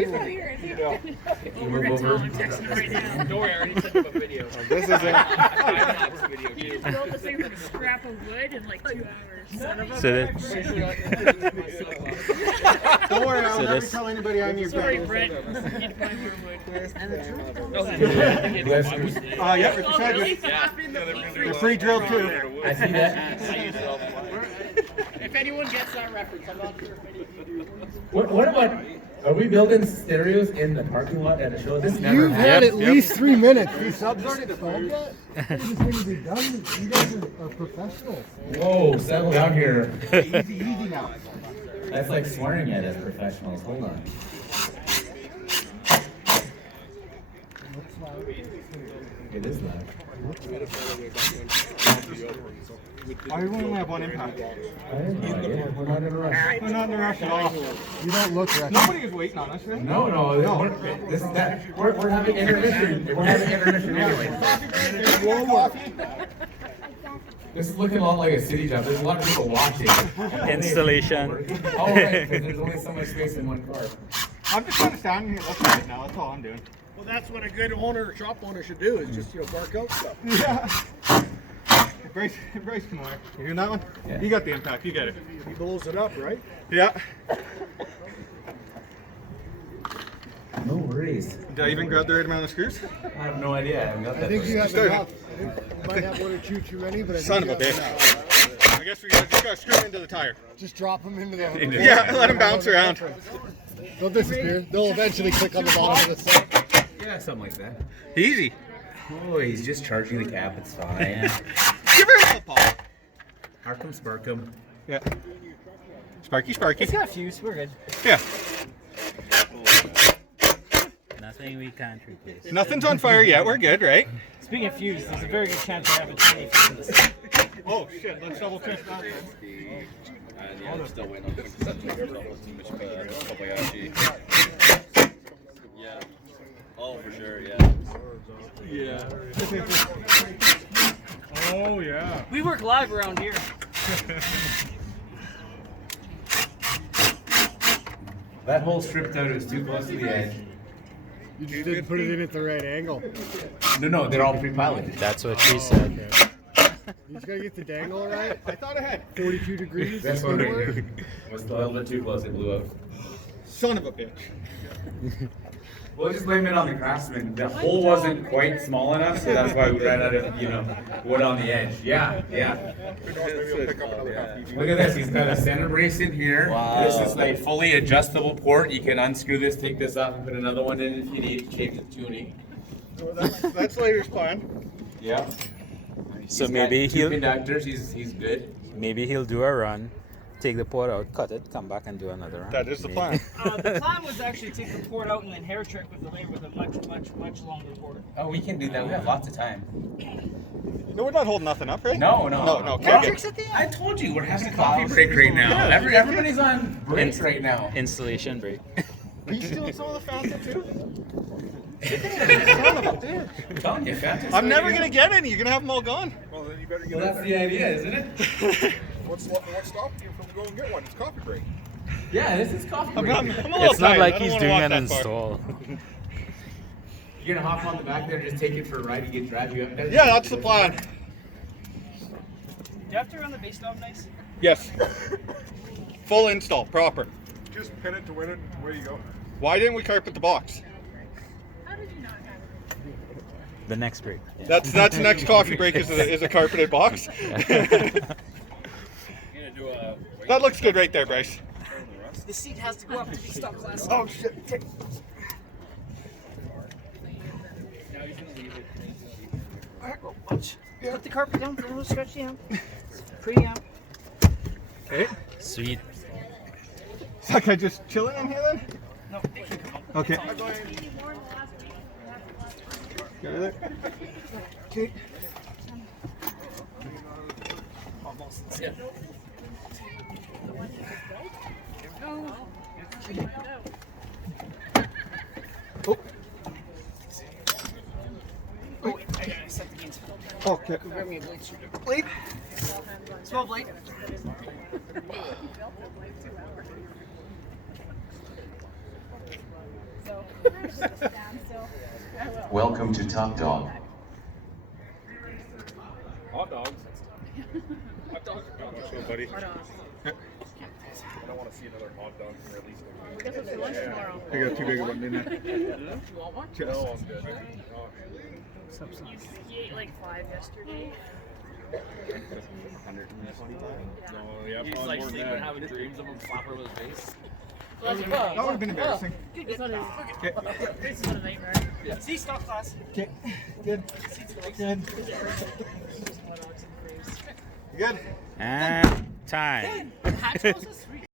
You move over. I'm texting right now. Don't worry, I already sent him a video. This isn't. He just built this thing from a scrap of wood in like 2 hours. Son of a Don't worry, I'll never tell anybody I'm your Sorry, friend. Brett. You need to buy more wood. Yeah, right beside you. They're free drilled too. I see that. If anyone gets that reference, I'm not sure if anyone. What about? Are we building stereos in the parking lot at a show? This never You've had happened. at least 3 minutes. These subs already installed yet? This is going to be done. You guys are professionals. Whoa, settle down here. Easy now. That's like swearing at us professionals. Hold on. It is loud. I only have one impact. I have no idea. We're not in a rush. We're not in a rush at all. You don't look right. Nobody is waiting on us, right? No. This is that. We're having intermission. We're having intermission anyway. This is looking a lot like a city job. There's a lot of people watching. Installation. Oh, right, because there's only so much space in one car. I'm just gonna stand here looking right now. That's all I'm doing. Well, that's what a good owner, shop owner should do, is just, bark out stuff. Yeah. Bryce, come on. You doing that one? Yeah. You got the impact. You get it. He blows it up, right? Yeah. No worries. Did I even grab the right amount of screws? I have no idea. I haven't got that. I think you have Start. enough. You might have one or two too many, but I Son think of a you bitch. have enough. I guess we just gotta screw them into the tire. Just drop them into the... Yeah, let them bounce around. They'll disappear. They'll eventually click on the bottom of the set. Yeah, something like that. Easy. Oh, he's just charging the cap. It's fine. Give her a little pop. Here comes Sparkum. Yeah. Sparky. It's got a fuse. We're good. Yeah. Nothing we can't replace. Nothing's on fire yet. We're good, right? Speaking of fuse, there's a very good chance I have a 20 fuse in this. Oh shit, let's double check that. Yeah, I'm still waiting on Yeah. Oh, for sure, yeah. Yeah. Oh yeah. We work live around here. That hole stripped out. It was too close to the edge. You just didn't put it in at the right angle. No, they're all pre-piloted. That's what she said. You just gotta get the dangle right. I thought I had 42 degrees. That's one right here. Was a little bit too close. It blew out. son of a bitch. We'll just blame it on the craftsman. The hole wasn't quite small enough, so that's why we ran out of, wood on the edge. Yeah. Look at this. He's got a center brace in here. Wow. This is a fully adjustable port. You can unscrew this, take this off, and put another one in if you need to change the tuning. So that's later's plan. Yeah. So He's maybe got two he'll conductors. He's good. maybe he'll do a run, take the port out, cut it, come back and do another run. That is the Maybe. plan. The plan was actually to take the port out and then hair trick with the layer with a much longer port. Oh, we can do that. We have lots of time. No, we're not holding nothing up, right? No. Okay. I told you we're having a coffee break right now. Everybody's on breaks right now. Installation break. Are you stealing some of the fountain too? Son of a bitch. I'm telling you, Phantom's I'm never gonna get any. You're gonna have them all gone. Well, then you better Well, that's the idea, isn't it? What's stopping you from going and get one? It's coffee break. Yeah, this is coffee break. I'm a little It's not tired. like I don't he's wanna doing walk an that far. install. You're gonna hop on the back there, just take it for a ride. You can drive you up there. Yeah, that's the plan. Do you have to run the base knob nice? Yes. Full install, proper. Just pin it to win it. Away you go. Why didn't we carpet the box? The next break. That's next coffee break is a carpeted box. That looks good right there, Bryce. The seat has to go up to be stock class. Oh shit. Watch. Put the carpet down, put a little stretch down. Pretty out. Okay. Sweet. Is that guy just chilling in here then? No. Okay. Got it. Okay. Yeah. Oh. Oh, wait, I gotta set the gains. Okay. Grab me a blade shooter. Blade. Small blade. Welcome to Top Dog. Hot dogs. Hot dogs are good, buddy. Hot dogs. I don't want to see another hot dog for at least a week. Guess what's for lunch tomorrow? I got too big of one, didn't I? You want one? No, I'm good. You ate like 5 yesterday. No, yeah, He's probably like more than sleeping, that. having dreams of him slapping him in his face. Well, that's That would have been embarrassing. It's not a, Okay. this is not a nightmare. See, stop class. Okay. Good. Good. Hot dogs and craze. Good. And time. Hot sauce is sweet.